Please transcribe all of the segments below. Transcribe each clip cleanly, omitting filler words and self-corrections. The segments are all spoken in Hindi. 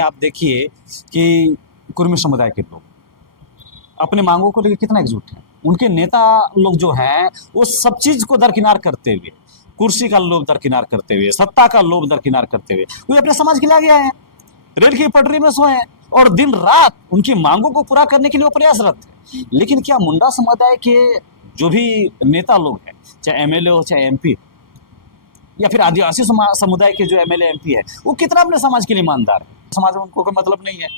आप देखिए कि कुर्मी समुदाय के लोग अपने मांगों को लेकर कितना एकजुट हैं। उनके नेता लोग जो हैं वो सब चीज को दरकिनार करते हुए, कुर्सी का लोभ दरकिनार करते हुए, सत्ता का लोभ दरकिनार करते हुए वो अपने समाज के लिए आगे आए हैं, रेल की पटरी में सोए हैं और दिन रात उनकी मांगों को पूरा करने के लिए वो प्रयासरत है। लेकिन क्या मुंडा समुदाय के जो भी नेता लोग हैं, चाहे एमएलए हो चाहे एमपी या फिर आदिवासी समुदाय के जो एमएलए एमपी है, वो कितना अपने समाज के लिए ईमानदार है? समाज में उनको कोई मतलब नहीं है,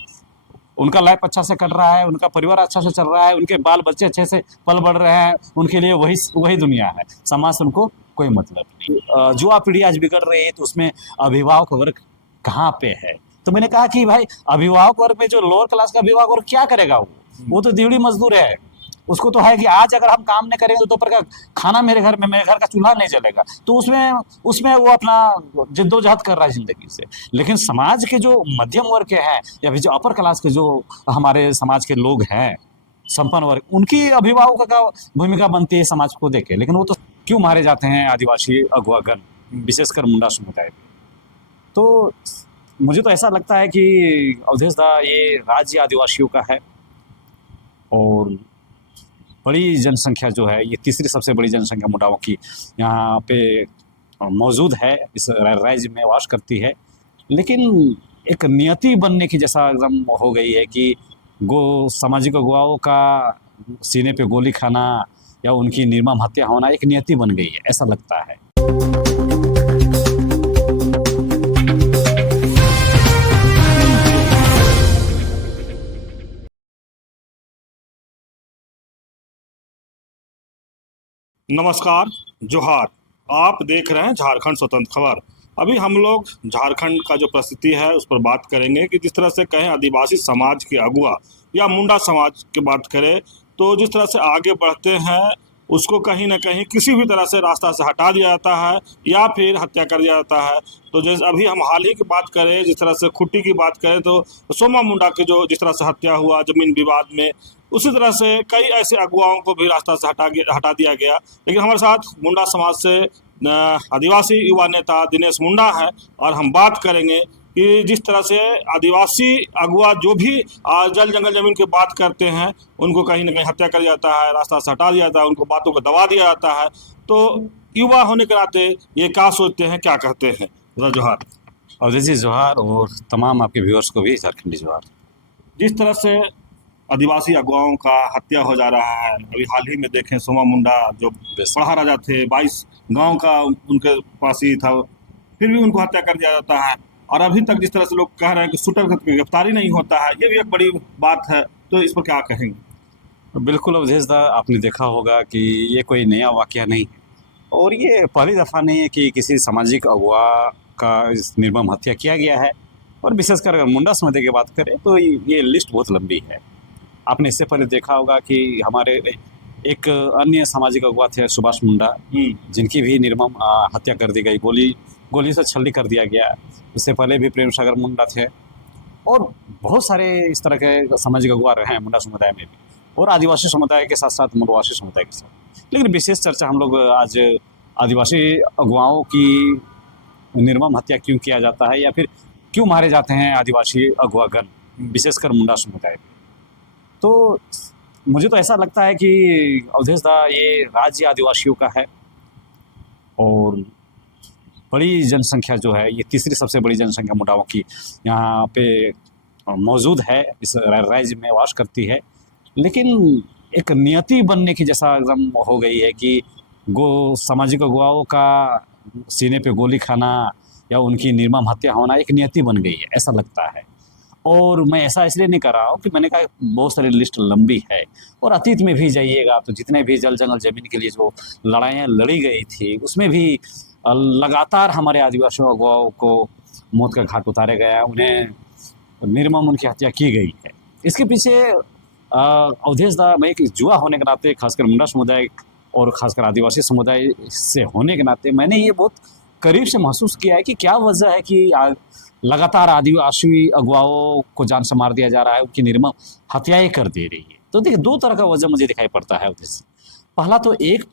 उनका लाइफ अच्छा से कट रहा है, उनका परिवार अच्छा से चल रहा है, उनके बाल बच्चे अच्छे से पल बढ़ रहे हैं, उनके लिए वही वही दुनिया है। समाज से उनको कोई मतलब नहीं। युवा पीढ़ी आज बिगड़ रही है तो उसमें अभिभावक वर्ग कहाँ पे है? तो मैंने कहा कि भाई अभिभावक वर्ग में जो लोअर क्लास का अभिभावक वर्ग क्या करेगा? वो तो दिहाड़ी मजदूर है। उसको तो है कि आज अगर हम काम नहीं करेंगे तो दोपहर का खाना मेरे घर में, मेरे घर का चूल्हा नहीं जलेगा। तो उसमें उसमें वो अपना जिद्दोजहद कर रहा है जिंदगी से। लेकिन समाज के जो मध्यम वर्ग के हैं या फिर जो अपर क्लास के जो हमारे समाज के लोग हैं, संपन्न वर्ग, उनकी अभिभावक का भूमिका बनती है समाज को देखे। लेकिन वो तो क्यों मारे जाते हैं आदिवासी अगुवागण, विशेषकर मुंडा समुदाय में? तो मुझे तो ऐसा लगता है कि अवधेश दा ये राज्य आदिवासियों का है और बड़ी जनसंख्या जो है, ये तीसरी सबसे बड़ी जनसंख्या मुंडाओं की यहाँ पे मौजूद है, इस राज्य में वास करती है। लेकिन एक नियति बनने की जैसा एकदम हो गई है कि सामाजिक अगुवाओं का सीने पे गोली खाना या उनकी निर्मम हत्या होना एक नियति बन गई है, ऐसा लगता है। नमस्कार, जोहार। आप देख रहे हैं झारखंड स्वतंत्र खबर। अभी हम लोग झारखंड का जो परिस्थिति है उस पर बात करेंगे कि जिस तरह से कहें आदिवासी समाज के अगुआ या मुंडा समाज की बात करें तो जिस तरह से आगे बढ़ते हैं उसको कहीं ना कहीं किसी भी तरह से रास्ता से हटा दिया जाता है या फिर हत्या कर दिया जाता है। तो जैसे अभी हम हाल ही की बात करें, जिस तरह से खुट्टी की बात करें तो सोमा मुंडा की जो जिस तरह से हत्या हुआ जमीन विवाद में, उसी तरह से कई ऐसे अगुवाओं को भी रास्ता से हटा दिया गया। लेकिन हमारे साथ मुंडा समाज से आदिवासी युवा नेता दिनेश मुंडा है और हम बात करेंगे कि जिस तरह से आदिवासी अगुआ जो भी जल जंगल जमीन की बात करते हैं उनको कहीं ना कहीं हत्या कर जाता है, रास्ता से हटा दिया जाता है, उनको बातों को दबा दिया जाता है। तो युवा होने के नाते ये क्या सोचते हैं, क्या कहते हैं? जोहार अवधेश जी, जोहार, और तमाम आपके व्यूअर्स को भी झारखंडी जोहार। जिस तरह से आदिवासी अगुवाओं का हत्या हो जा रहा है, अभी हाल ही में देखें सोमा मुंडा जो पढ़ा राजा थे, 22 गांव का उनके पास ही था, फिर भी उनको हत्या कर दिया जाता है। और अभी तक जिस तरह से लोग कह रहे हैं कि शूटर की गिरफ्तारी नहीं होता है, ये भी एक बड़ी बात है। तो इस पर क्या कहेंगे? बिल्कुल अवधेश दा, आपने देखा होगा कि ये कोई नया वाकया नहीं है और ये पहली दफ़ा नहीं है कि किसी सामाजिक अगुवा का इस निर्मम हत्या किया गया है। और विशेषकर अगर मुंडा समुदाय की बात करें तो ये लिस्ट बहुत लंबी है। आपने इससे पहले देखा होगा कि हमारे एक अन्य सामाजिक अगुवा थे सुभाष मुंडा, जिनकी भी निर्मम हत्या कर दी गई, गोली से छल्ली कर दिया गया। इससे पहले भी प्रेम सागर मुंडा थे और बहुत सारे इस तरह के सामाजिक अगुवा रहे हैं मुंडा समुदाय में भी, और आदिवासी समुदाय के साथ साथ मुंडवासी समुदाय के साथ। लेकिन विशेष चर्चा हम लोग आज आदिवासी अगुवाओं की निर्मम हत्या क्यों किया जाता है या फिर क्यों मारे जाते हैं आदिवासी अगुवागण, विशेषकर मुंडा समुदाय में। तो मुझे तो ऐसा लगता है कि अवधेश दा ये राज्य आदिवासियों का है और बड़ी जनसंख्या जो है, ये तीसरी सबसे बड़ी जनसंख्या मुंडाओं की यहाँ पे मौजूद है, इस राज्य में वास करती है। लेकिन एक नियति बनने की जैसा एकदम हो गई है कि सामाजिक अगुवाओं का सीने पे गोली खाना या उनकी निर्मम हत्या होना एक नियति बन गई है, ऐसा लगता है। और मैं ऐसा इसलिए नहीं कर रहा हूँ कि मैंने कहा बहुत सारी लिस्ट लंबी है और अतीत में भी जाइएगा तो जितने भी जल जंगल जमीन के लिए जो लड़ाइयाँ लड़ी गई थी उसमें भी लगातार हमारे आदिवासी अगुवाओं को मौत का घाट उतारे गया, उन्हें निर्मम उनकी हत्या की गई है। इसके पीछे अवधेश दा, मैं एक युवा होने के नाते, खासकर मुंडा समुदाय और खासकर आदिवासी समुदाय से होने के नाते मैंने ये बहुत करीब से महसूस किया है कि क्या वजह है कि लगातार आदिवासी अगुवाओं को जान से मार दिया जा रहा है, उनकी निर्मम हत्याएं कर दे रही है। तो देखिए, दो तरह का वजह मुझे दिखाई पड़ता है अवधेश। पहला तो एक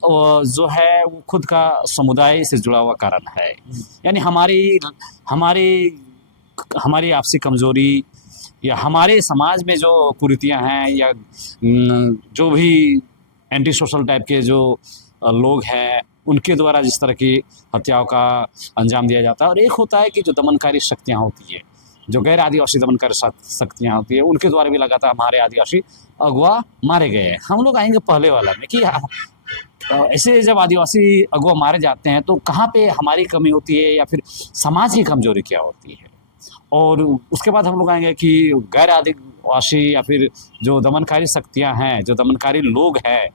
जो है वो खुद का समुदाय से जुड़ा हुआ कारण है, यानी हमारी हमारी आपसी कमजोरी या हमारे समाज में जो कुरीतियां हैं या जो भी एंटी सोशल टाइप के जो लोग हैं उनके द्वारा जिस तरह की हत्याओं का अंजाम दिया जाता है, और एक होता है कि जो दमनकारी शक्तियां होती है, जो गैर आदिवासी दमनकारी शक्तियां होती है, उनके द्वारा भी लगातार हमारे आदिवासी अगवा मारे गए हैं। हम लोग आएंगे पहले वाला में कि ऐसे जब आदिवासी अगवा मारे जाते हैं तो कहाँ पे हमारी कमी होती है या फिर समाज की कमजोरी क्या होती है, और उसके बाद हम लोग आएंगे कि गैर आदिवासी या फिर जो दमनकारी शक्तियां हैं, जो दमनकारी लोग हैं,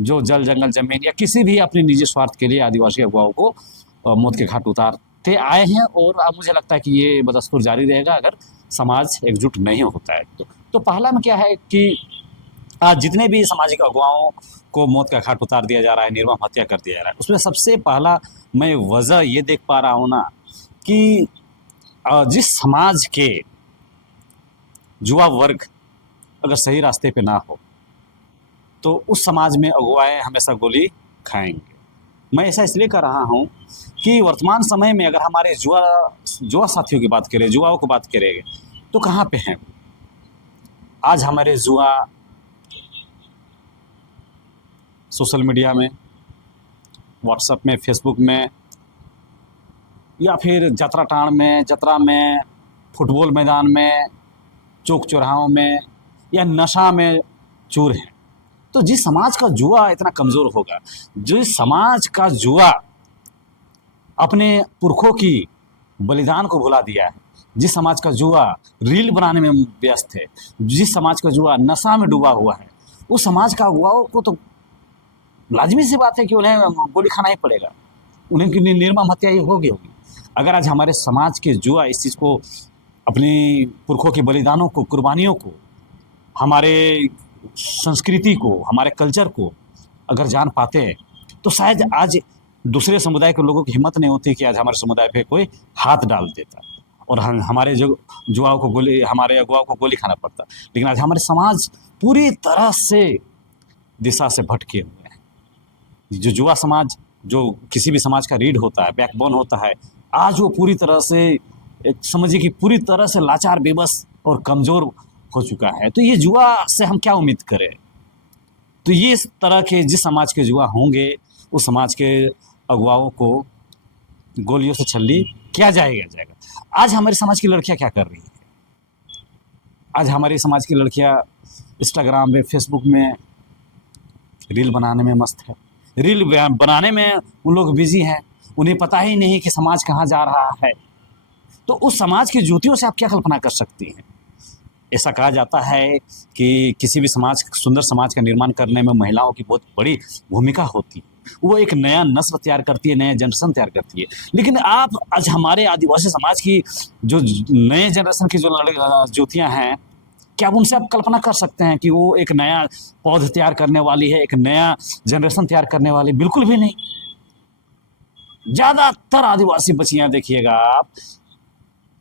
जो जल जंगल जमीन या किसी भी अपने निजी स्वार्थ के लिए आदिवासी अगुवाओं को मौत के घाट उतारते आए हैं, और अब मुझे लगता है कि ये बदस्तूर जारी रहेगा अगर समाज एकजुट नहीं होता है तो पहला में क्या है कि आज जितने भी सामाजिक अगुवाओं को मौत का घाट उतार दिया जा रहा है, निर्मम हत्या कर दिया जा रहा है, उसमें सबसे पहला मैं वजह ये देख पा रहा हूँ ना कि जिस समाज के युवा वर्ग अगर सही रास्ते पे ना हो तो उस समाज में अगुवाएं हमेशा गोली खाएंगे। मैं ऐसा इसलिए कर रहा हूँ कि वर्तमान समय में अगर हमारे युवा साथियों की बात करें, युवाओं की बात करेंगे तो कहाँ पे हैं आज हमारे युवा? सोशल मीडिया में, व्हाट्सएप में, फेसबुक में, या फिर जतरा में, फुटबॉल मैदान में, चौक चौराहों में, या नशा में चूर हैं। तो जिस समाज का जुआ इतना कमज़ोर होगा, जिस समाज का जुआ अपने पुरखों की बलिदान को भुला दिया है, जिस समाज का जुआ रील बनाने में व्यस्त है, जिस समाज का जुआ नशा में डूबा हुआ है, उस समाज का अगुवाओं को तो लाजमी सी बात है कि उन्हें गोली खाना ही पड़ेगा, उन्हें की निर्मम हत्या ही होगी। अगर आज हमारे समाज के जुआ इस चीज़ को, अपनी पुरखों के बलिदानों को, कुर्बानियों को, हमारे संस्कृति को, हमारे कल्चर को अगर जान पाते हैं तो शायद आज दूसरे समुदाय के लोगों की हिम्मत नहीं होती कि आज हमारे समुदाय पे कोई हाथ डाल देता और हमारे जुआओं को गोली, हमारे अगुवाओं को गोली खाना पड़ता। लेकिन आज हमारे समाज पूरी तरह से दिशा से भटके हुए हैं। जो जुआ समाज, जो किसी भी समाज का रीढ़ होता है, बैकबोन होता है, आज वो पूरी तरह से समझिए कि पूरी तरह से लाचार, बेबस और कमज़ोर हो चुका है। तो ये जुआ से हम क्या उम्मीद करें? तो ये इस तरह के जिस समाज के जुआ होंगे उस समाज के अगुवाओं को गोलियों से छल्ली किया जाएगा। आज हमारे समाज की लड़कियां क्या कर रही है? आज हमारे समाज की लड़कियां इंस्टाग्राम में, फेसबुक में रील बनाने में मस्त है। रील बनाने में उन लोग बिजी हैं, उन्हें पता ही नहीं कि समाज कहाँ जा रहा है। तो उस समाज की जूतियों से आप क्या कल्पना कर सकती हैं? ऐसा कहा जाता है कि किसी भी समाज, सुंदर समाज का निर्माण करने में महिलाओं की बहुत बड़ी भूमिका होती है। वो एक नया नस्ल तैयार करती है, नया जनरेशन तैयार करती है। लेकिन आप आज हमारे आदिवासी समाज की जो नए जनरेशन की जो ज्योतियाँ हैं, क्या आप उनसे आप कल्पना कर सकते हैं कि वो एक नया पौध तैयार करने वाली है, एक नया जनरेशन तैयार करने वाली? बिल्कुल भी नहीं। ज़्यादातर आदिवासी बच्चियाँ देखिएगा आप,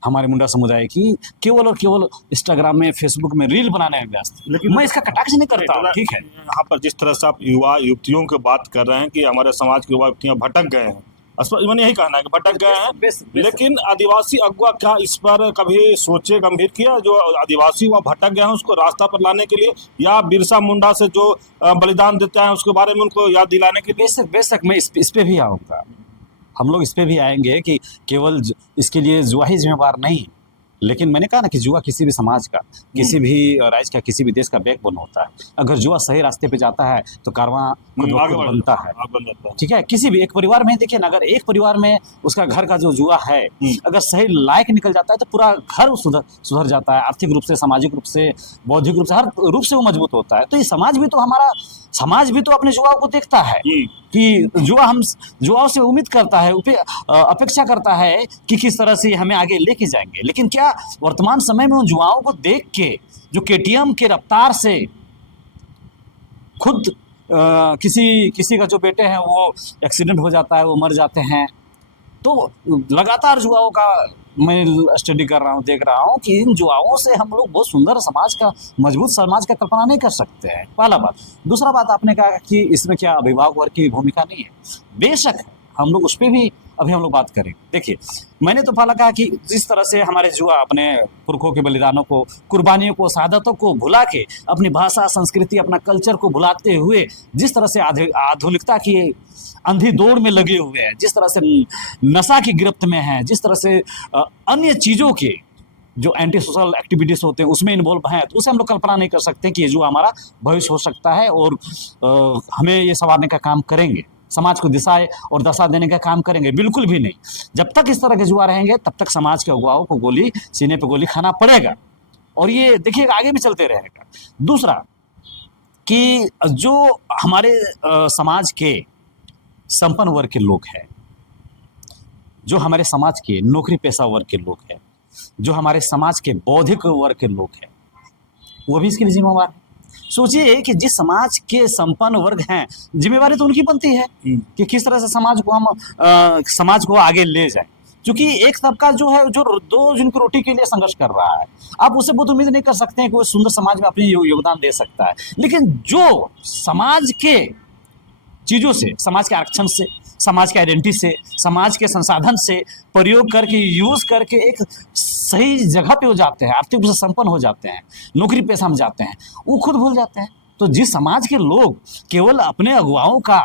हमारे मुंडा समुदाय की, केवल और केवल इंस्टाग्राम में, फेसबुक में रील बनाने में व्यस्त। लेकिन मैं इसका कटाक्ष नहीं करता, ठीक है। यहाँ पर जिस तरह से आप युवा युवतियों की बात कर रहे हैं कि हमारे समाज की युवा युवतियाँ भटक गए हैं, मैंने यही कहना है कि भटक गए हैं। लेकिन आदिवासी अगुवा क्या इस पर कभी सोचे, गंभीर किया जो आदिवासी हुआ भटक गए हैं उसको रास्ता पर लाने के लिए, या बिरसा मुंडा से जो बलिदान देते हैं उसके बारे में उनको याद दिलाने के लिए? बेशक मैं इस पे भी आऊँगा, हम लोग इस पे भी आएंगे कि केवल इसके लिए जुआ ही जिम्मेवार नहीं। लेकिन मैंने कहा ना कि जुआ किसी भी समाज का, किसी भी राज्य का, किसी भी देश का बैकबोन होता है। अगर जुआ सही रास्ते पे जाता है तो कारवां आगे बनता है, ठीक है। किसी भी एक परिवार में देखिए ना, अगर एक परिवार में उसका घर का जो जुआ है अगर सही लायक निकल जाता है तो पूरा घर सुधर जाता है, आर्थिक रूप से, सामाजिक रूप से, बौद्धिक रूप से, हर रूप से वो मजबूत होता है। तो ये समाज भी तो हमारा, समाज भी तो अपने जुआओं को देखता है कि जुआओं से उम्मीद करता है, अपेक्षा करता है कि किस तरह से हमें आगे लेके जाएंगे। लेकिन क्या वर्तमान समय में उन जुआओं को देख के, जो केटीएम के रफ्तार से खुद किसी का जो बेटे हैं वो एक्सीडेंट हो जाता है, वो मर जाते हैं, तो लगातार जुआओं का मैं स्टडी कर रहा हूँ, देख रहा हूँ कि इन जुआओं से हम लोग बहुत सुंदर समाज का, मजबूत समाज का कल्पना नहीं कर सकते हैं। पहला बात। दूसरा बात, आपने कहा कि इसमें क्या अभिभावक वर्ग की भूमिका नहीं है? बेशक हम लोग उस पर भी अभी हम लोग बात करें। देखिए, मैंने तो पहले कहा कि जिस तरह से हमारे युवा अपने पुरखों के बलिदानों को, कुर्बानियों को, शहादतों को भुला के अपनी भाषा, संस्कृति, अपना कल्चर को भुलाते हुए जिस तरह से आधुनिकता की अंधी दौड़ में लगे हुए हैं, जिस तरह से नशा की गिरफ्त में हैं, जिस तरह से अन्य चीज़ों के जो एंटी सोशल एक्टिविटीज़ होते हैं उसमें इन्वॉल्व हैं, तो उसे हम लोग कल्पना नहीं कर सकते कि ये जो हमारा भविष्य हो सकता है और हमें ये संवारने का काम करेंगे, समाज को दिशा और दशा देने का काम करेंगे। बिल्कुल भी नहीं। जब तक इस तरह के जुआ रहेंगे तब तक समाज के अगुवाओं को गोली, सीने पे गोली खाना पड़ेगा और ये देखिएगा आगे भी चलते रहेगा। दूसरा कि जो हमारे समाज के संपन्न वर्ग के लोग हैं, जो हमारे समाज के नौकरी पेशा वर्ग के लोग हैं, जो हमारे समाज के बौद्धिक वर्ग के लोग हैं, वो भी इसके लिए जिम्मेवार है। सोचिए कि जिस समाज के संपन्न वर्ग हैं, जिम्मेवारी तो उनकी बनती है कि किस तरह से समाज को हम समाज को आगे ले जाएं। क्योंकि एक तबका जो है, जो दो जिनकी रोटी के लिए संघर्ष कर रहा है, आप उससे बहुत उम्मीद नहीं कर सकते हैं कि वो सुंदर समाज में अपनी योगदान दे सकता है। लेकिन जो समाज के चीज़ों से, समाज के आरक्षण से, समाज के आइडेंटिटी से, समाज के संसाधन से प्रयोग करके, यूज़ करके एक सही जगह पे हो जाते हैं, आर्थिक रूप से संपन्न हो जाते हैं, नौकरी पेशा में जाते हैं, वो खुद भूल जाते हैं। तो जिस समाज के लोग केवल अपने अगुवाओं का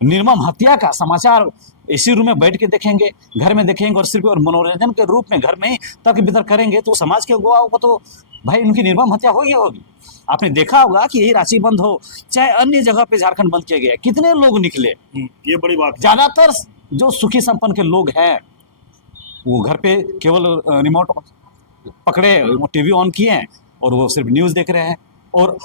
निर्मम हत्या का समाचार इसी रूम में बैठ के देखेंगे, घर में देखेंगे और सिर्फ और मनोरंजन के रूप में घर में ही तक बितर करेंगे, तो समाज के अगुवाओं को तो भाई उनकी निर्मम हत्या होगी। आपने देखा होगा कि यही रांची बंद हो, चाहे अन्य जगह पे झारखंड बंद किया गया, कितने लोग निकले। ये बड़ी बात। ज्यादातर जो सुखी संपन्न के लोग हैं वो घर पे केवल रिमोट पकड़े, टीवी ऑन किए हैं और वो सिर्फ न्यूज़ देख रहे हैं, और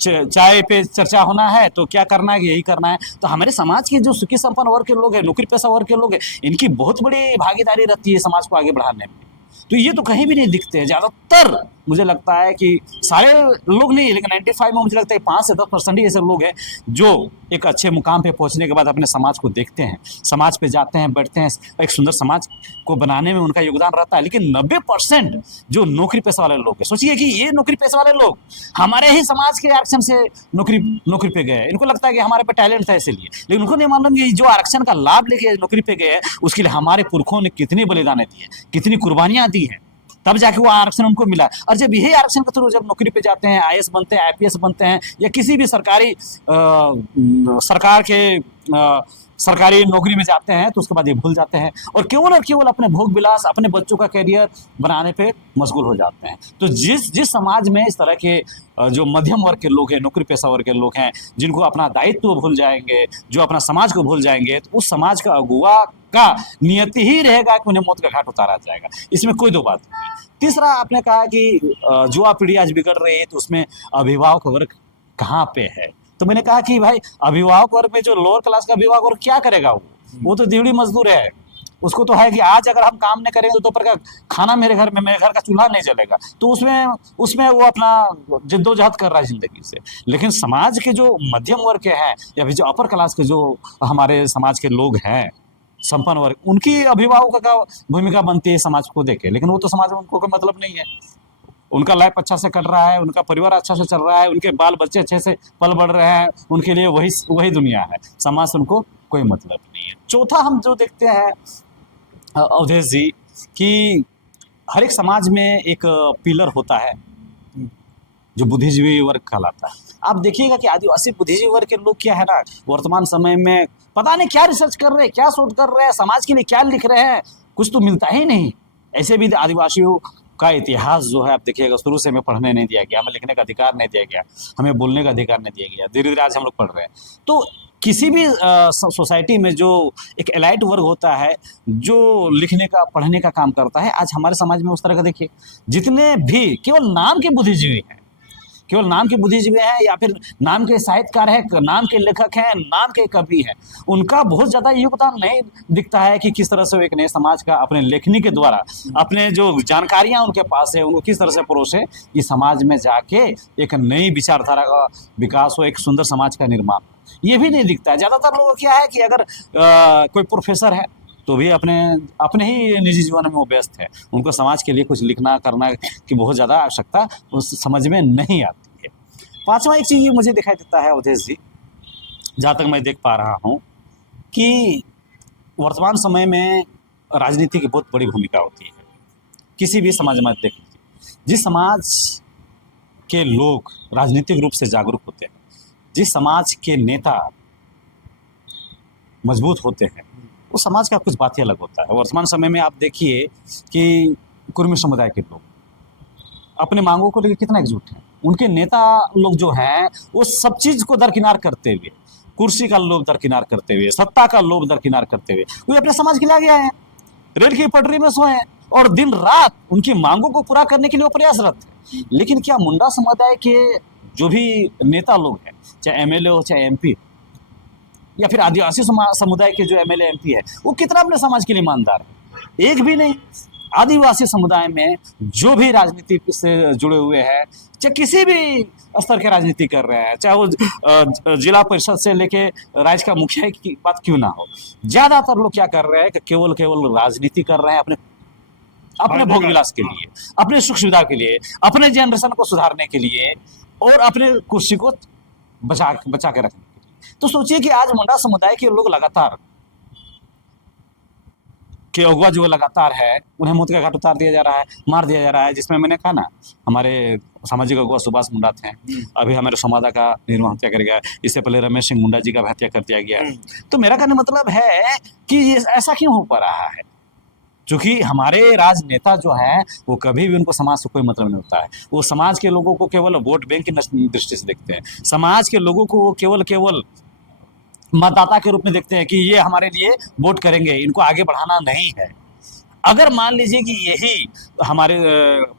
चाय पे चर्चा होना है तो क्या करना है, यही करना है। तो हमारे समाज के जो सुखी संपन्न वर्ग के लोग हैं, नौकरी पेशा वर्ग के लोग हैं, इनकी बहुत बड़ी भागीदारी रहती है समाज को आगे बढ़ाने में। तो ये तो कहीं भी नहीं दिखते हैं। ज़्यादातर मुझे लगता है कि सारे लोग नहीं, लेकिन 95 में मुझे लगता है 5 से 10% ही ऐसे लोग हैं जो एक अच्छे मुकाम पे पहुंचने के बाद अपने समाज को देखते हैं, समाज पे जाते हैं, बैठते हैं, एक सुंदर समाज को बनाने में उनका योगदान रहता है। लेकिन 90% जो नौकरी पेशा वाले लोग हैं, सोचिए कि ये नौकरी पेशा वाले लोग हमारे ही समाज के आरक्षण से नौकरी पे गए। इनको लगता है कि हमारे पे टैलेंट था इसलिए, लेकिन उनको नहीं मालूम कि जो आरक्षण का लाभ लेके नौकरी पे गए उसके लिए हमारे पुरखों ने कितनी बलिदानें दी है, कितनी कुर्बानियाँ दी हैं, तब जाके वो आरक्षण उनको मिला। और जब यही आरक्षण के थ्रू जब नौकरी पे जाते हैं, आईएएस बनते हैं, आईपीएस बनते हैं, या किसी भी सरकारी नौकरी में जाते हैं, तो उसके बाद ये भूल जाते हैं और केवल अपने भोग विलास, अपने बच्चों का करियर बनाने पे मशगूल हो जाते हैं। तो जिस समाज में इस तरह के जो मध्यम वर्ग के लोग हैं, नौकरी पेशा वर्ग के लोग हैं, जिनको अपना दायित्व भूल जाएंगे, जो अपना समाज को भूल जाएंगे, तो उस समाज का अगुवा का नियति ही रहेगा कि उन्हें मौत का घाट उतारा जाएगा। इसमें कोई दो बात नहीं। तीसरा, आपने कहा कि युवा पीढ़ी आज बिगड़ रही है, तो उसमें अभिभावक वर्ग कहाँ पे है? तो मैंने कहा कि भाई अभिभावक वर्ग में जो लोअर क्लास का अभिभावक वर्ग क्या करेगा? वो तो दिहाड़ी मजदूर है। उसको तो है कि आज अगर हम काम नहीं करेंगे तो दोपहर का खाना मेरे घर का चूल्हा नहीं जलेगा। तो उसमें वो अपना जिद्दोजहद कर रहा है जिंदगी से। लेकिन समाज के जो मध्यम वर्ग के हैं या फिर जो अपर क्लास के जो हमारे समाज के लोग हैं, संपन्न वर्ग, उनकी अभिभावक का भूमिका बनती है समाज को देखे। लेकिन वो तो समाज में उनको कोई मतलब नहीं है। उनका लाइफ अच्छा से कट रहा है, उनका परिवार अच्छा से चल रहा है, उनके बाल बच्चे अच्छे से पल बढ़ रहे हैं, उनके लिए वही दुनिया है। समाज से उनको कोई मतलब नहीं है। चौथा, हम जो देखते हैं अवधेश जी कि हर एक समाज में एक पिलर होता है जो बुद्धिजीवी वर्ग कहलाता है। आप देखिएगा कि आदिवासी बुद्धिजीवी वर्ग के लोग क्या है ना, वर्तमान समय में पता नहीं क्या रिसर्च कर रहे हैं, क्या शोध कर रहे हैं, समाज के लिए क्या लिख रहे हैं, कुछ तो मिलता ही नहीं। ऐसे भी आदिवासियों का इतिहास जो है, आप देखिएगा, शुरू से हमें पढ़ने नहीं दिया गया, हमें लिखने का अधिकार नहीं दिया गया, हमें बोलने का अधिकार नहीं दिया गया। धीरे धीरे आज हम लोग पढ़ रहे हैं। तो किसी भी सोसाइटी में जो एक एलाइट वर्ग होता है जो लिखने का, पढ़ने का काम करता है, आज हमारे समाज में उस तरह का देखिए, जितने भी केवल नाम के बुद्धिजीवी हैं, केवल नाम के बुद्धिजीवी हैं या फिर नाम के साहित्यकार हैं, नाम के लेखक हैं, नाम के कवि हैं, उनका बहुत ज़्यादा योगदान नहीं दिखता है कि किस तरह से वो एक नए समाज का अपने लेखनी के द्वारा, अपने जो जानकारियाँ उनके पास है, उनको किस तरह से परोसे कि समाज में जाके एक नई विचारधारा का विकास हो, एक सुंदर समाज का निर्माण। ये भी नहीं दिखता है। ज़्यादातर लोगों क्या है कि अगर कोई प्रोफेसर है तो भी अपने ही निजी जीवन में वो व्यस्त है, उनको समाज के लिए कुछ लिखना करना की बहुत ज़्यादा आवश्यकता उस समझ में नहीं आती है। पांचवा एक चीज़ ये मुझे दिखाई देता है अवधेश जी, जहाँ तक मैं देख पा रहा हूँ, कि वर्तमान समय में राजनीति की बहुत बड़ी भूमिका होती है किसी भी समाज में। देख लीजिए, जिस समाज के लोग राजनीतिक रूप से जागरूक होते हैं, जिस समाज के नेता मजबूत होते हैं, उस समाज का कुछ बात ही अलग होता है। वर्तमान समय में आप देखिए कि कुर्मी समुदाय के लोग अपने मांगों को लेकर कितना एकजुट हैं। उनके नेता लोग जो हैं वो सब चीज को दरकिनार करते हुए, कुर्सी का लोभ दरकिनार करते हुए, सत्ता का लोभ दरकिनार करते हुए वो अपने समाज के लिए आगे आए हैं। रेल की पटरी में सोए हैं और दिन रात उनकी मांगों को पूरा करने के लिए वो प्रयासरत है। लेकिन क्या मुंडा समुदाय के जो भी नेता लोग हैं, चाहे एमएलए हो चाहे एमपी या फिर आदिवासी समुदाय के जो एमएलए एमपी है, वो कितना अपने समाज के लिए ईमानदार है? एक भी नहीं। आदिवासी समुदाय में जो भी राजनीति से जुड़े हुए हैं, चाहे किसी भी स्तर के राजनीति कर रहे हैं, चाहे वो जिला परिषद से लेके राज्य का मुखिया की बात क्यों ना हो, ज्यादातर लोग क्या कर रहे हैं कि केवल राजनीति कर रहे हैं अपने भोग विलास के लिए, अपने सुख सुविधा के लिए, अपने जनरेशन को सुधारने के लिए और अपने कुर्सी को बचा के रखने के लिए। तो सोचिए कि आज मुंडा समुदाय के लोग लगातार के अगुआ जो लगातार है, उन्हें मौत का घाट उतार दिया जा रहा है, मार दिया जा रहा है। जिसमें मैंने कहा ना, हमारे सामाजिक अगुआ सुभाष मुंडा थे, अभी हमारे समादा का निर्मम हत्या कर गया, इससे पहले रमेश सिंह मुंडा जी का हत्या कर दिया गया। तो मेरा कहने मतलब है कि ये ऐसा क्यों हो पा रहा है? क्योंकि हमारे राजनेता जो हैं वो कभी भी उनको समाज से कोई मतलब नहीं होता है। वो समाज के लोगों को केवल वोट बैंक की दृष्टि से देखते हैं, समाज के लोगों को वो केवल मतदाता के रूप में देखते हैं कि ये हमारे लिए वोट करेंगे, इनको आगे बढ़ाना नहीं है। अगर मान लीजिए कि यही हमारे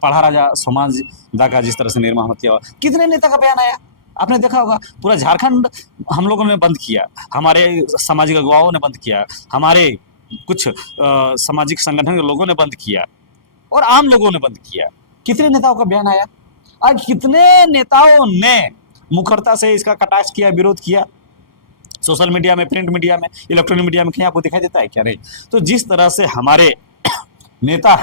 पढ़ा राजा समाज दा का जिस तरह से निर्मम हत्या हुआ, कितने नेता का बयान आया आपने देखा होगा। पूरा झारखंड हम लोगों ने बंद किया, हमारे सामाजिक अगुवाओं ने बंद किया, हमारे कुछ सामाजिक संगठन के लोगों ने बंद किया और आम लोगों ने बंद किया। कितने नेताओं का बयान आया? आज कितने नेताओं ने मुखरता से इसका कटाक्ष किया, विरोध किया? सोशल मीडिया में, प्रिंट मीडिया में, इलेक्ट्रॉनिक मीडिया में कहीं आपको दिखाई देता है क्या? नहीं। तो जिस तरह से हमारे नेता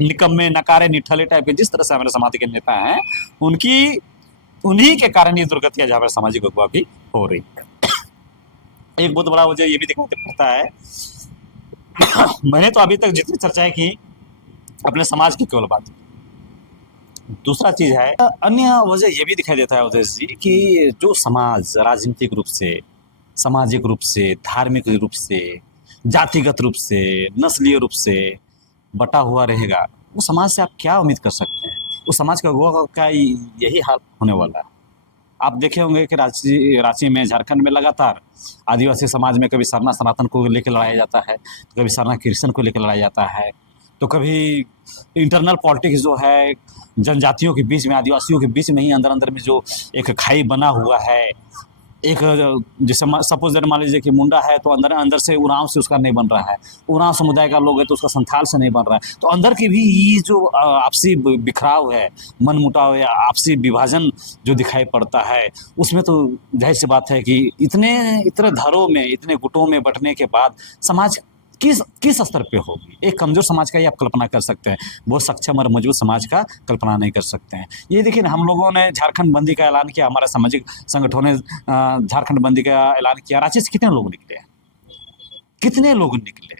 निकम्मे, नकारे, निठल्ले टाइप के जिस तरह से हमारे समाज के नेता हैं, उन्हीं के कारण ये दुर्गतियां हमारे सामाजिक अगुवा की हो रही है। एक बहुत बड़ा वजह ये भी दिखाई पड़ता है, मैंने तो अभी तक जितनी चर्चाएं की अपने समाज की केवल बात, दूसरा चीज है अन्य वजह ये भी दिखाई देता है उदय जी कि जो समाज राजनीतिक रूप से, सामाजिक रूप से, धार्मिक रूप से, जातिगत रूप से, नस्लीय रूप से बटा हुआ रहेगा, वो समाज से आप क्या उम्मीद कर सकते हैं? उस समाज का अगुवा का यही हाल होने वाला है। आप देखे होंगे कि रांची में, झारखंड में लगातार आदिवासी समाज में कभी सरना सनातन को लेकर लड़ाया जाता है, कभी सरना क्रिश्चियन को लेकर लड़ाया जाता है, तो कभी इंटरनल पॉलिटिक्स जो है जनजातियों के बीच में, आदिवासियों के बीच में ही अंदर में जो एक खाई बना हुआ है, एक जैसे सपोज दैट मान लीजिए कि मुंडा है तो अंदर से उरांव से उसका नहीं बन रहा है, उरांव समुदाय का लोग है तो उसका संथाल से नहीं बन रहा है। तो अंदर की भी ये जो आपसी बिखराव है, मन मुटाव या आपसी विभाजन जो दिखाई पड़ता है, उसमें तो जाहिर सी बात है कि इतने धारों में, इतने गुटों में बंटने के बाद समाज किस स्तर पे होगी? एक कमजोर समाज का ही आप कल्पना कर सकते हैं, बहुत सक्षम और मजबूत समाज का कल्पना नहीं कर सकते हैं। ये देखिए, हम लोगों ने झारखंड बंदी का ऐलान किया, हमारा सामाजिक संगठनों ने झारखंड बंदी का ऐलान किया। रांची से कितने लोग निकले? कितने लोग निकले?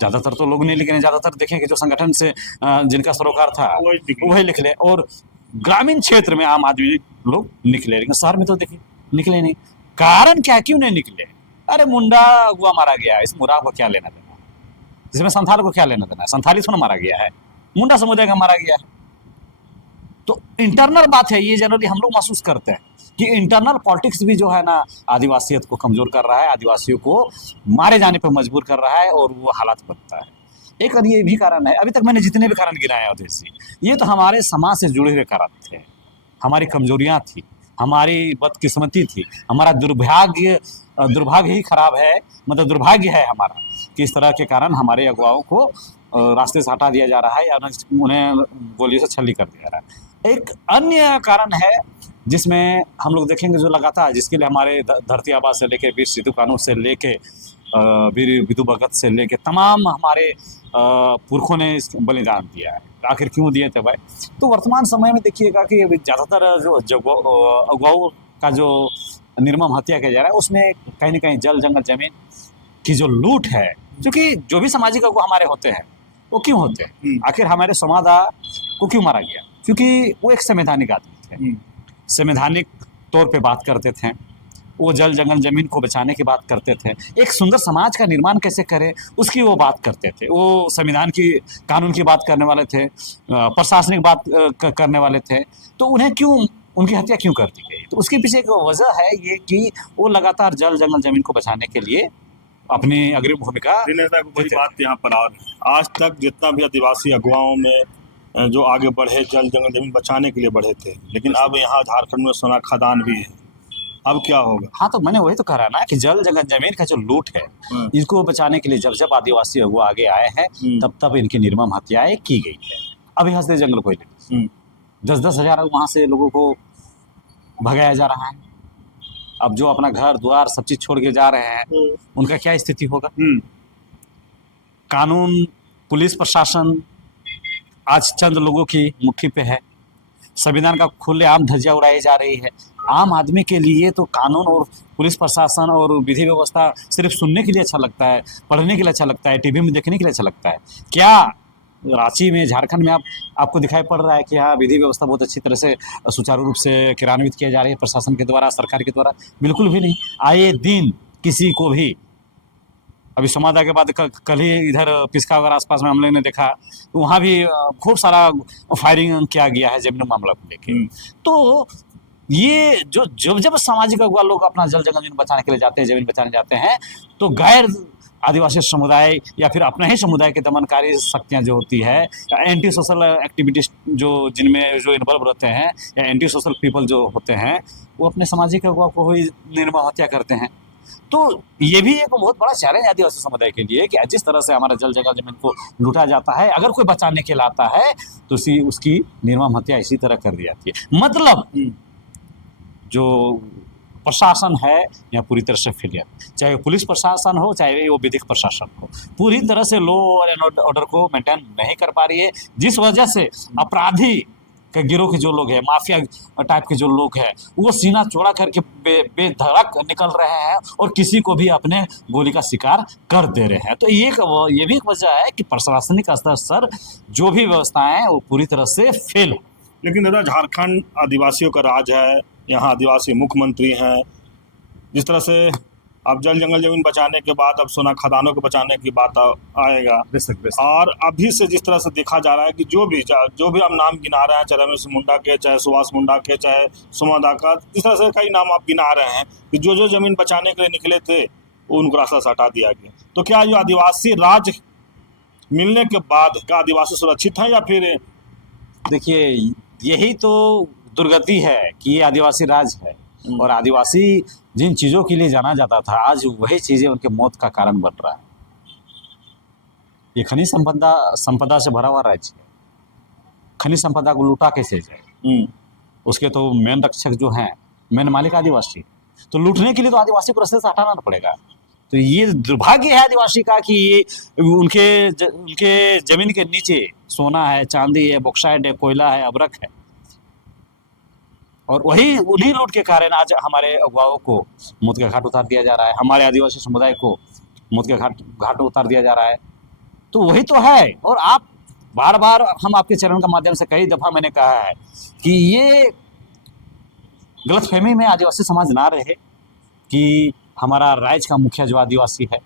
ज्यादातर तो लोग नहीं निकले, ज्यादातर देखें कि जो संगठन से जिनका सरोकार था वही निकले, और ग्रामीण क्षेत्र में आम आदमी लोग निकले, लेकिन शहर में तो देखिए निकले नहीं। कारण क्या, क्यों नहीं निकले? अरे मुंडा अगुआ मारा गया है, इस मुराद को क्या लेना देना, जिसमें संथाल को क्या लेना देना? संथाली थोड़ा मारा गया है, मुंडा समुदाय का मारा गया है। तो इंटरनल बात है ये, जनरली हम लोग महसूस करते हैं कि इंटरनल पॉलिटिक्स भी जो है ना आदिवासियत को कमजोर कर रहा है, आदिवासियों को मारे जाने पर मजबूर कर रहा है और वो हालात बनता है। एक और ये भी कारण है, अभी तक मैंने जितने भी कारण गिनाए उद्देश्य, ये तो हमारे समाज से जुड़े हुए कारण थे, हमारी कमजोरियाँ थी, हमारी बदकिस्मती थी, हमारा दुर्भाग्य ही खराब है, मतलब दुर्भाग्य है हमारा कि इस तरह के कारण हमारे अगुवाओं को रास्ते से हटा दिया जा रहा है या उन्हें गोलियों से छली कर दिया जा रहा है। एक अन्य कारण है जिसमें हम लोग देखेंगे, जो लगातार जिसके लिए हमारे धरती आबा से लेके वीर सिद्धू कानू से लेके वीर विधु भगत से लेके तमाम हमारे पुरखों ने बलिदान दिया है। आखिर क्यों दिए थे भाई? तो वर्तमान समय में देखिएगा कि ज़्यादातर जो अगुवाओं का जो निर्मम हत्या किया जा रहा है, उसमें कहीं ना कहीं जल, जंगल, जमीन की जो लूट है, क्योंकि जो भी सामाजिक अगुवा हमारे होते हैं वो क्यों होते हैं, आखिर हमारे समादा को क्यों मारा गया, क्योंकि वो एक संवैधानिक आदमी थे, संवैधानिक तौर पे बात करते थे, वो जल जंगल जमीन को बचाने की बात करते थे, एक सुंदर समाज का निर्माण कैसे करें उसकी वो बात करते थे, वो संविधान की कानून की बात करने वाले थे, प्रशासनिक बात करने वाले थे। तो उन्हें क्यों, उनकी हत्या क्यों कर दी गई? तो उसके पीछे एक वजह है ये कि वो लगातार जल जंगल जमीन को बचाने के लिए अपनी अग्रिम भूमिका। कोई बात यहाँ पर आ रही है, आज तक जितना भी आदिवासी अगुवाओं में जो आगे बढ़े जल जंगल जमीन बचाने के लिए बढ़े थे, लेकिन अब यहाँ झारखंड में सोना खदान भी है, अब क्या होगा? हाँ, तो मैंने वही तो कह रहा ना कि जल जंगल जमीन का जो लूट है इसको बचाने के लिए जब जब आदिवासी अगुवा आगे आए हैं तब तब इनकी निर्मम हत्याएं की गई है। अभी हंसदे जंगल को 10-10 हजार वहां से लोगों को भगाया जा रहा है। अब जो अपना घर द्वार सब चीज छोड़ के जा रहे हैं उनका क्या स्थिति होगा? कानून, पुलिस प्रशासन आज चंद लोगों की मुट्ठी पे है, संविधान का खुलेआम धज्जियां उड़ाई जा रही है। आम आदमी के लिए तो कानून और पुलिस प्रशासन और विधि व्यवस्था सिर्फ सुनने के लिए अच्छा लगता है, पढ़ने के लिए अच्छा लगता है, टीवी में देखने के लिए अच्छा लगता है। क्या रांची में, झारखंड में आपको दिखाई पड़ रहा है कि हाँ विधि व्यवस्था बहुत अच्छी तरह से सुचारू रूप से क्रियान्वित किया जा रही है प्रशासन के द्वारा, सरकार के द्वारा? बिल्कुल भी नहीं। आए दिन किसी को भी, अभी समादा के बाद कल ही इधर पिस्का वगैरह आसपास में हम लोगों ने देखा, वहाँ भी खूब सारा फायरिंग किया गया है जमीन मामला को लेकर। तो ये जो जब जब सामाजिक अगुवा लोग अपना जल जंगल जमीन बचाने के लिए जाते हैं, जमीन बचाने जाते हैं, तो गैर आदिवासी समुदाय या फिर अपने ही समुदाय के दमनकारी शक्तियाँ जो होती है, या एंटी सोशल एक्टिविटीज जो जिनमें जो इन्वॉल्व रहते हैं, या एंटी सोशल पीपल जो होते हैं, वो अपने सामाजिक अगुवा को ही निर्मम हत्या करते हैं। तो ये भी एक बहुत बड़ा चैलेंज आदिवासी समुदाय के लिए कि जिस तरह से हमारा जल जंगल जमीन को लूटा जाता है, अगर कोई बचाने के लिए आता है तो उसकी निर्मम हत्या इसी तरह कर दी जाती है। मतलब जो प्रशासन है या पूरी तरह से फेलियर, चाहे वो पुलिस प्रशासन हो चाहे वो विधिक प्रशासन हो, पूरी तरह से लॉ एंड ऑर्डर को मेंटेन नहीं कर पा रही है, जिस वजह से अपराधी के गिरोह के जो लोग हैं, माफिया टाइप के जो लोग हैं, वो सीना चौड़ा करके बेधड़क निकल रहे हैं और किसी को भी अपने गोली का शिकार कर दे रहे हैं। तो ये भी एक वजह है कि प्रशासनिक स्तर जो भी व्यवस्थाएं हैं वो पूरी तरह से फेल है। लेकिन दादा, झारखंड आदिवासियों का राज है, यहाँ आदिवासी मुख्यमंत्री हैं, जिस तरह से अब जल जंगल जमीन बचाने के बाद अब सोना खदानों को बचाने की बात आएगा। और अभी से जिस तरह से देखा जा रहा है कि जो भी हम नाम गिना रहे हैं, चाहे रमेश मुंडा के, चाहे सुभाष मुंडा के, चाहे सुमादा का, इस तरह से कई नाम आप गिना रहे हैं कि जो जमीन बचाने के लिए निकले थे वो उनको रास्ता से हटा दिया गया। तो क्या जो आदिवासी राज मिलने के बाद क्या आदिवासी सुरक्षित हैं या फिर? देखिए, यही तो दुर्गति है कि ये आदिवासी राज है, और आदिवासी जिन चीज़ों के लिए जाना जाता था आज वही चीज़ें उनके मौत का कारण बन रहा है। ये खनिज संपदा से भरा हुआ राज्य है, खनिज संपदा को लूटा कैसे जाए? उसके तो मेन रक्षक जो हैं, मेन मालिक आदिवासी, तो लूटने के लिए तो आदिवासी को रास्ते से हटाना पड़ेगा। तो ये दुर्भाग्य है आदिवासी का कि ये उनके जमीन के नीचे सोना है, चांदी है, बॉक्साइट है, कोयला है, अबरक है, और उन्हीं लूट के कारण आज हमारे अगुवाओं को मौत के घाट उतार दिया जा रहा है, हमारे आदिवासी समुदाय को मौत के घाट उतार दिया जा रहा है। तो वही तो है। और आप बार बार, हम आपके चरण का माध्यम से कई दफा मैंने कहा है कि ये गलतफहमी में आदिवासी समाज ना रहे कि हमारा राज्य का मुखिया जो आदिवासी है,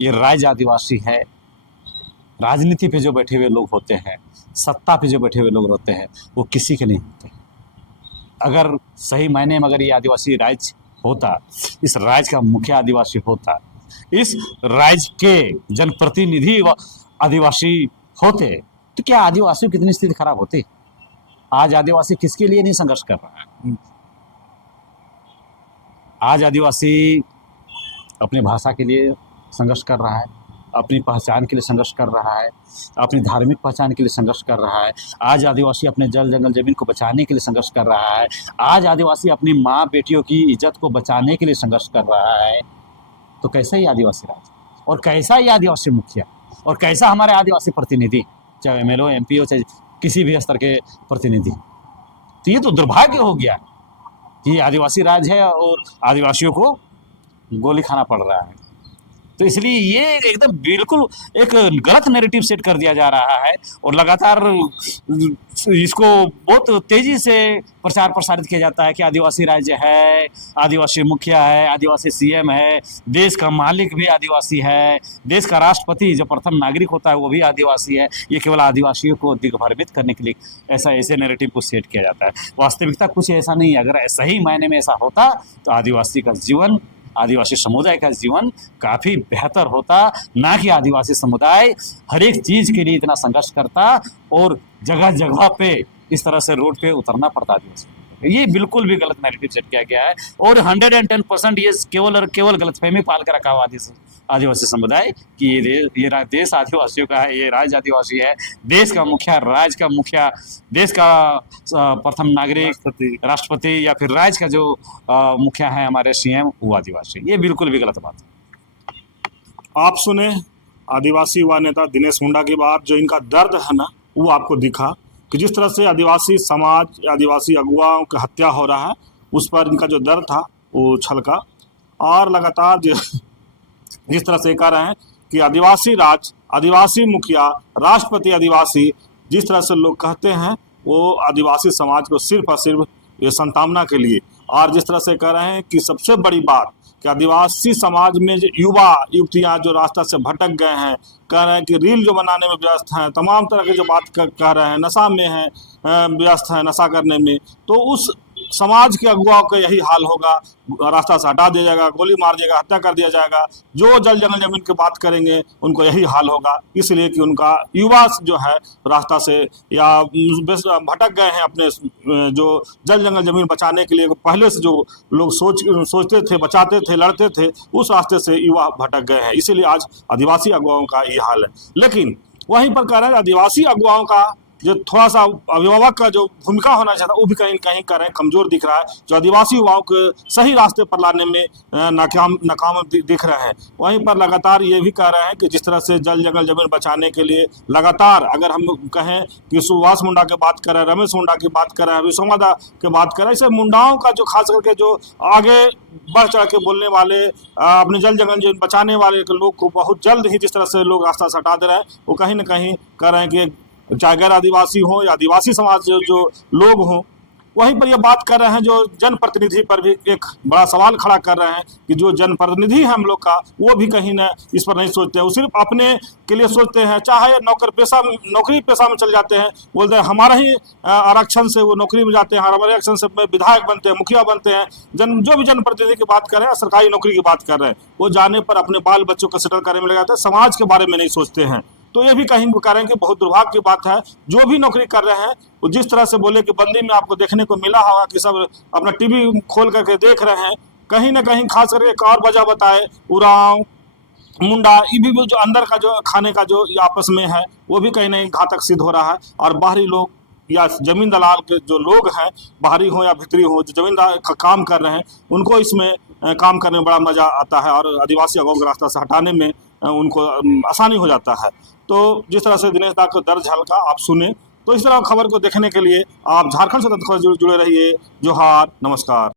ये राज्य आदिवासी है। राजनीति पे जो बैठे हुए लोग होते हैं, सत्ता पे जो बैठे हुए लोग होते हैं, वो किसी के नहीं होते। अगर सही मायने में अगर ये आदिवासी राज्य होता, इस राज्य का मुखिया आदिवासी होता, इस राज्य के जनप्रतिनिधि आदिवासी होते, तो क्या आदिवासियों की कितनी स्थिति खराब होती? आज आदिवासी किसके लिए नहीं संघर्ष कर रहा है? आज आदिवासी अपनी भाषा के लिए संघर्ष कर रहा है, अपनी पहचान के लिए संघर्ष कर रहा है, अपनी धार्मिक पहचान के लिए संघर्ष कर रहा है। आज आदिवासी अपने जल जंगल जमीन को बचाने के लिए संघर्ष कर रहा है। आज आदिवासी अपनी माँ बेटियों की इज्जत को बचाने के लिए संघर्ष कर रहा है। तो कैसा ही आदिवासी राज, और कैसा ही आदिवासी मुखिया, और कैसा हमारे आदिवासी प्रतिनिधि, चाहे MLO MP चाहे किसी भी स्तर के प्रतिनिधि। तो ये तो दुर्भाग्य हो गया कि आदिवासी राज है और आदिवासियों को गोली खाना पड़ रहा है। तो इसलिए ये एकदम बिल्कुल एक गलत नैरेटिव सेट कर दिया जा रहा है और लगातार इसको बहुत तेजी से प्रचार प्रसारित किया जाता है कि आदिवासी राज्य है, आदिवासी मुखिया है, आदिवासी सीएम है, देश का मालिक भी आदिवासी है, देश का राष्ट्रपति जो प्रथम नागरिक होता है वो भी आदिवासी है। ये केवल आदिवासियों को दिग्भ्रमित करने के लिए ऐसे नैरेटिव को सेट किया जाता है। वास्तविकता कुछ ऐसा नहीं है। अगर सही मायने में ऐसा होता तो आदिवासी का जीवन, आदिवासी समुदाय का जीवन काफ़ी बेहतर होता, ना कि आदिवासी समुदाय हर एक चीज़ के लिए इतना संघर्ष करता और जगह जगह पे इस तरह से रोड पे उतरना पड़ता आदिवासी। ये बिल्कुल भी गलत नैरेटिव सेट किया गया है और 110% ये केवल और केवल गलतफहमी पाल कर रखा हुआ आदिवासी समुदाय कि ये देश आदिवासियों का है, ये राज्य आदिवासी है, देश का मुखिया, राज्य का मुखिया, देश का प्रथम नागरिक, राष्ट्रपति या फिर राज्य का जो मुखिया है हमारे सीएम वो आदिवासी। ये बिल्कुल भी गलत बात है। आप सुने आदिवासी युवा नेता दिनेश मुंडा की बात। जो इनका दर्द है ना वो आपको दिखा कि जिस तरह से आदिवासी समाज, आदिवासी अगुवाओं की हत्या हो रहा है, उस पर इनका जो दर्द था वो छलका। और लगातार जिस तरह से कह रहे हैं कि आदिवासी राज, आदिवासी मुखिया, राष्ट्रपति आदिवासी, जिस तरह से लोग कहते हैं वो आदिवासी समाज को सिर्फ और सिर्फ ये संतावना के लिए। और जिस तरह से कह रहे हैं कि सबसे बड़ी बात कि आदिवासी समाज में जो युवा युवतियाँ जो रास्ता से भटक गए हैं, कह रहे हैं कि रील जो बनाने में व्यस्त हैं, तमाम तरह के जो बात कह रहे हैं, नशा में हैं, व्यस्त हैं नशा करने में, तो उस समाज के अगुवाओं का यही हाल होगा। रास्ता से हटा दिया जाएगा, गोली मार दिया जाएगा, हत्या कर दिया जाएगा। जो जल जंगल जमीन की बात करेंगे उनको यही हाल होगा, इसलिए कि उनका युवा जो है रास्ता से या भटक गए हैं अपने जो जल जंगल जमीन बचाने के लिए पहले से जो लोग सोचते थे, बचाते थे, लड़ते थे, उस रास्ते से युवा भटक गए हैं। इसीलिए आज आदिवासी अगुवाओं का ये हाल है। लेकिन वहीं पर कह रहे हैं आदिवासी अगुवाओं का जो थोड़ा सा अभिभावक का जो भूमिका होना चाहिए वो भी कहीं कहीं कर रहे हैं कमजोर दिख रहा है, जो आदिवासी युवाओं को सही रास्ते पर लाने में नाकाम दिख रहे हैं। वहीं पर लगातार ये भी कह रहे हैं कि जिस तरह से जल जंगल जमीन बचाने के लिए लगातार अगर हम कहें कि सुभाष मुंडा की बात करें, रमेश मुंडा की बात करें, विश्वमादा की बात करें, ऐसे मुंडाओं का जो खास करके जो आगे बढ़ चढ़ के बोलने वाले, अपने जल जंगल जमीन बचाने वाले लोग को बहुत जल्द ही जिस तरह से लोग रास्ता से हटा दे रहे हैं, वो कहीं ना कहीं कह रहे हैं कि चाहे गैर आदिवासी हो या आदिवासी समाज जो लोग हों। वहीं पर ये बात कर रहे हैं जो जनप्रतिनिधि पर भी एक बड़ा सवाल खड़ा कर रहे हैं कि जो जनप्रतिनिधि है हम लोग का वो भी कहीं ना इस पर नहीं सोचते हैं, वो सिर्फ अपने के लिए सोचते हैं। चाहे नौकरी पेशा में चल जाते हैं, बोलते हैं हमारा ही आरक्षण से वो नौकरी में जाते हैं, हमारे आरक्षण से विधायक बनते हैं, मुखिया बनते हैं। जो भी जनप्रतिनिधि की बात कर रहे हैं, सरकारी नौकरी की बात कर रहे हैं, वो जाने पर अपने बाल बच्चों को सेटल करने में लग जाते हैं, समाज के बारे में नहीं सोचते हैं। तो ये भी कहीं कह रहे हैं कि बहुत दुर्भाग्य की बात है। जो भी नौकरी कर रहे हैं वो जिस तरह से बोले कि बंदी में आपको देखने को मिला होगा कि सब अपना टीवी खोल करके देख रहे हैं, कहीं ना कहीं खास करके एक और वजह बताए, उरांव, मुंडा, ये भी जो अंदर का जो खाने का जो आपस में है वो भी कहीं ना कहीं घातक सिद्ध हो रहा है। और बाहरी लोग या जमीन दलाल के जो लोग हैं, बाहरी हो या भीतरी हो, जो जमीनदार काम कर रहे हैं, उनको इसमें काम करने में बड़ा मजा आता है और आदिवासी अगुवाओं को रास्ता से हटाने में उनको आसानी हो जाता है। तो जिस तरह से दिनेश दा को दर्द झलका आप सुने, तो इस तरह खबर को देखने के लिए आप झारखंड स्वतंत्र खबर जुड़े रहिए। जोहार, नमस्कार।